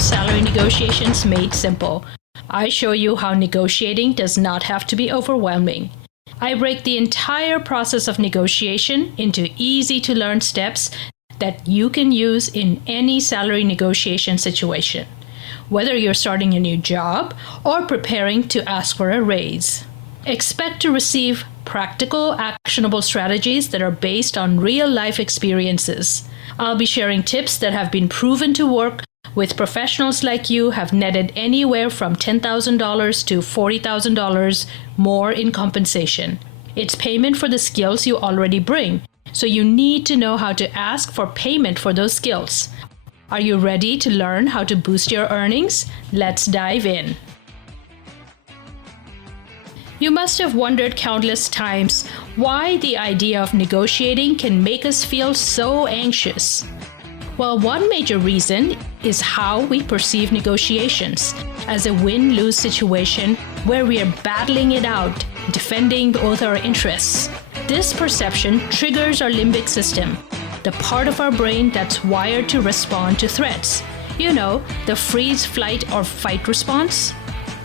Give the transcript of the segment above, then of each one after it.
Salary Negotiations Made Simple. I show you how negotiating does not have to be overwhelming. I break the entire process of negotiation into easy-to-learn steps that you can use in any salary negotiation situation, whether you're starting a new job or preparing to ask for a raise. Expect to receive practical, actionable strategies that are based on real-life experiences. I'll be sharing tips that have been proven to work with professionals like you have netted anywhere from $10,000 to $40,000 more in compensation. It's payment for the skills you already bring, so you need to know how to ask for payment for those skills. Are you ready to learn how to boost your earnings? Let's dive in. You must have wondered countless times why the idea of negotiating can make us feel so anxious. Well, one major reason is how we perceive negotiations as a win-lose situation where we are battling it out, defending both our interests. This perception triggers our limbic system, the part of our brain that's wired to respond to threats. You know, the freeze, flight, or fight response.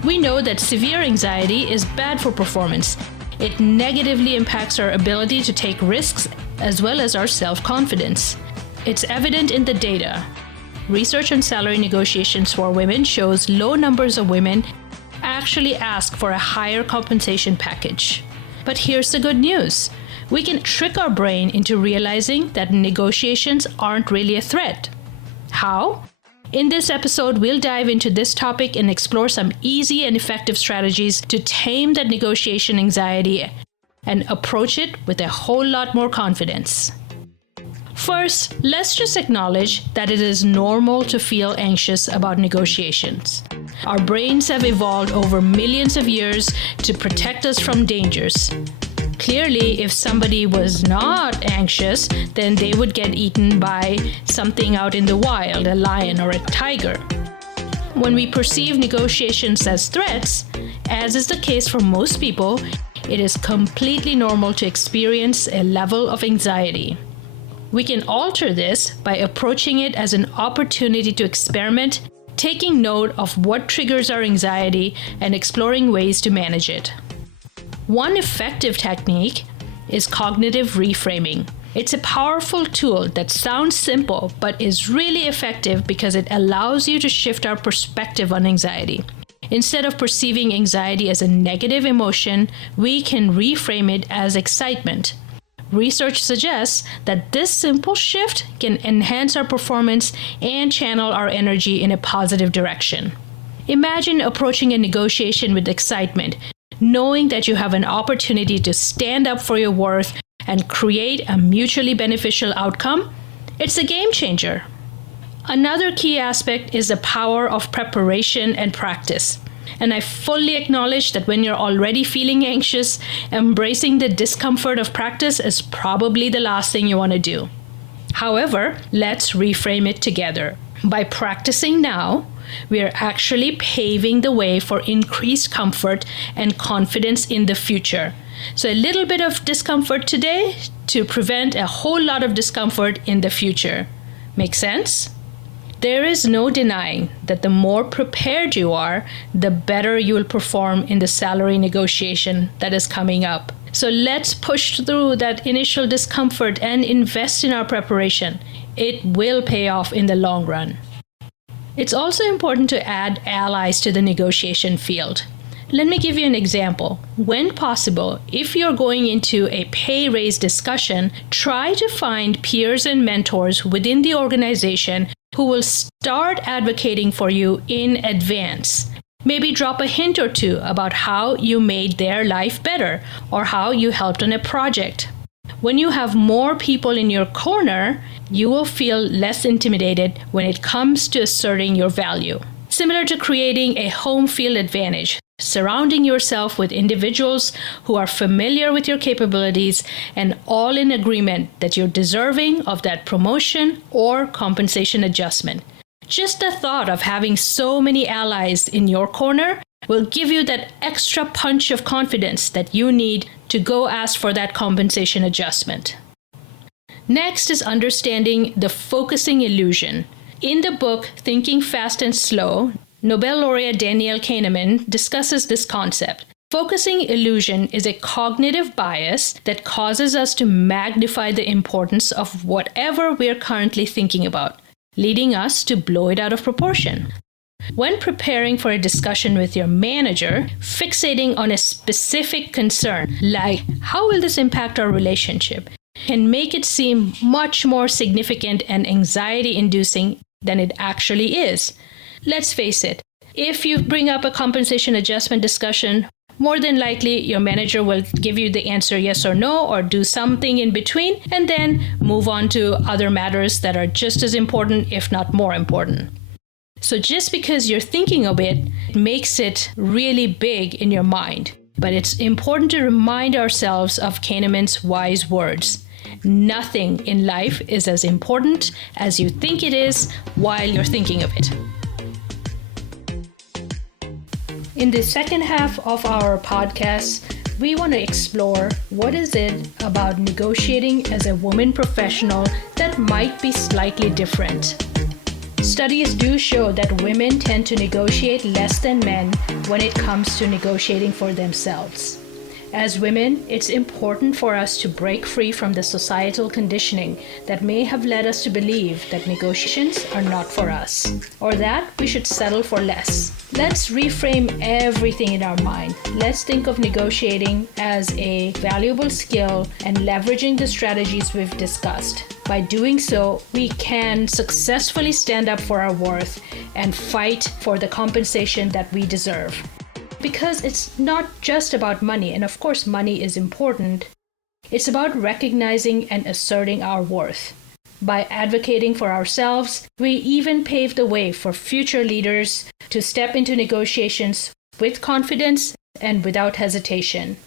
We know that severe anxiety is bad for performance. It negatively impacts our ability to take risks as well as our self-confidence. It's evident in the data. Research on salary negotiations for women shows low numbers of women actually ask for a higher compensation package. But here's the good news. We can trick our brain into realizing that negotiations aren't really a threat. How? In this episode, we'll dive into this topic and explore some easy and effective strategies to tame that negotiation anxiety and approach it with a whole lot more confidence. First, let's just acknowledge that it is normal to feel anxious about negotiations. Our brains have evolved over millions of years to protect us from dangers. Clearly, if somebody was not anxious, then they would get eaten by something out in the wild, a lion or a tiger. When we perceive negotiations as threats, as is the case for most people, it is completely normal to experience a level of anxiety. We can alter this by approaching it as an opportunity to experiment, taking note of what triggers our anxiety, and exploring ways to manage it. One effective technique is cognitive reframing. It's a powerful tool that sounds simple but is really effective because it allows you to shift our perspective on anxiety. Instead of perceiving anxiety as a negative emotion, we can reframe it as excitement. Research suggests that this simple shift can enhance our performance and channel our energy in a positive direction. Imagine approaching a negotiation with excitement, knowing that you have an opportunity to stand up for your worth and create a mutually beneficial outcome. It's a game changer. Another key aspect is the power of preparation and practice. And I fully acknowledge that when you're already feeling anxious, embracing the discomfort of practice is probably the last thing you want to do. However, let's reframe it together. By practicing now, we are actually paving the way for increased comfort and confidence in the future. So a little bit of discomfort today to prevent a whole lot of discomfort in the future. Make sense? There is no denying that the more prepared you are, the better you will perform in the salary negotiation that is coming up. So let's push through that initial discomfort and invest in our preparation. It will pay off in the long run. It's also important to add allies to the negotiation field. Let me give you an example. When possible, if you're going into a pay raise discussion, try to find peers and mentors within the organization who will start advocating for you in advance. Maybe drop a hint or two about how you made their life better or how you helped on a project. When you have more people in your corner, you will feel less intimidated when it comes to asserting your value. Similar to creating a home field advantage, surrounding yourself with individuals who are familiar with your capabilities and all in agreement that you're deserving of that promotion or compensation adjustment. Just the thought of having so many allies in your corner will give you that extra punch of confidence that you need to go ask for that compensation adjustment. Next is understanding the focusing illusion. In the book Thinking Fast and Slow, Nobel laureate Daniel Kahneman discusses this concept. Focusing illusion is a cognitive bias that causes us to magnify the importance of whatever we're currently thinking about, leading us to blow it out of proportion. When preparing for a discussion with your manager, fixating on a specific concern, like how will this impact our relationship, can make it seem much more significant and anxiety-inducing than it actually is. Let's face it, if you bring up a compensation adjustment discussion, more than likely your manager will give you the answer yes or no, or do something in between, and then move on to other matters that are just as important, if not more important. So just because you're thinking of it makes it really big in your mind. But it's important to remind ourselves of Kahneman's wise words. Nothing in life is as important as you think it is while you're thinking of it. In the second half of our podcast, we want to explore what is it about negotiating as a woman professional that might be slightly different. Studies do show that women tend to negotiate less than men when it comes to negotiating for themselves. As women, it's important for us to break free from the societal conditioning that may have led us to believe that negotiations are not for us, or that we should settle for less. Let's reframe everything in our mind. Let's think of negotiating as a valuable skill and leveraging the strategies we've discussed. By doing so, we can successfully stand up for our worth and fight for the compensation that we deserve. Because it's not just about money, and of course money is important. It's about recognizing and asserting our worth. By advocating for ourselves, we even pave the way for future leaders to step into negotiations with confidence and without hesitation.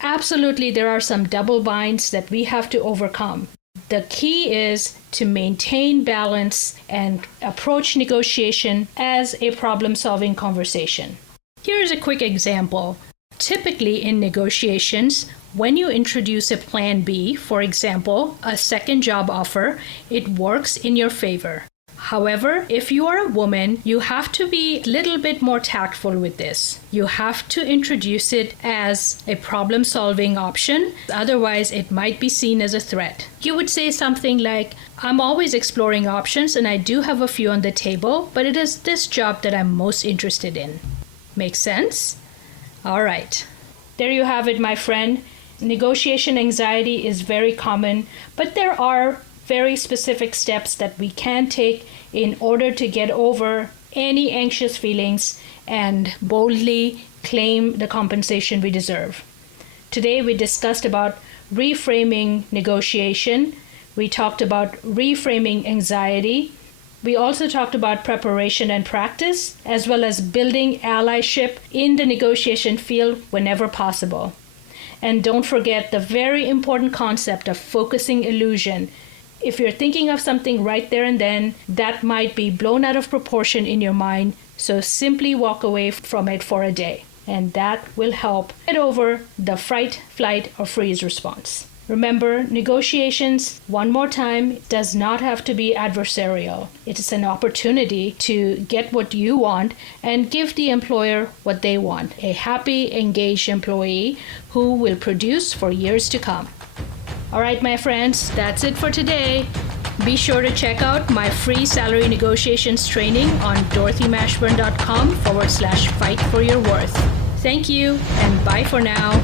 Absolutely, there are some double binds that we have to overcome. The key is to maintain balance and approach negotiation as a problem-solving conversation. Here's a quick example. Typically in negotiations, when you introduce a plan B, for example, a second job offer, it works in your favor. However, if you are a woman, you have to be a little bit more tactful with this. You have to introduce it as a problem-solving option. Otherwise, it might be seen as a threat. You would say something like, I'm always exploring options and I do have a few on the table, but it is this job that I'm most interested in. Make sense? All right. There you have it, my friend. Negotiation anxiety is very common, but there are very specific steps that we can take in order to get over any anxious feelings and boldly claim the compensation we deserve. Today we discussed about reframing negotiation. We talked about reframing anxiety. We also talked about preparation and practice, as well as building allyship in the negotiation field whenever possible. And don't forget the very important concept of focusing illusion. If you're thinking of something right there and then, that might be blown out of proportion in your mind, so simply walk away from it for a day. And that will help get over the fright, flight, or freeze response. Remember, negotiations, one more time, does not have to be adversarial. It is an opportunity to get what you want and give the employer what they want. A happy, engaged employee who will produce for years to come. All right, my friends, that's it for today. Be sure to check out my free salary negotiations training on dorothymashburn.com/fight for your worth. Thank you, and bye for now.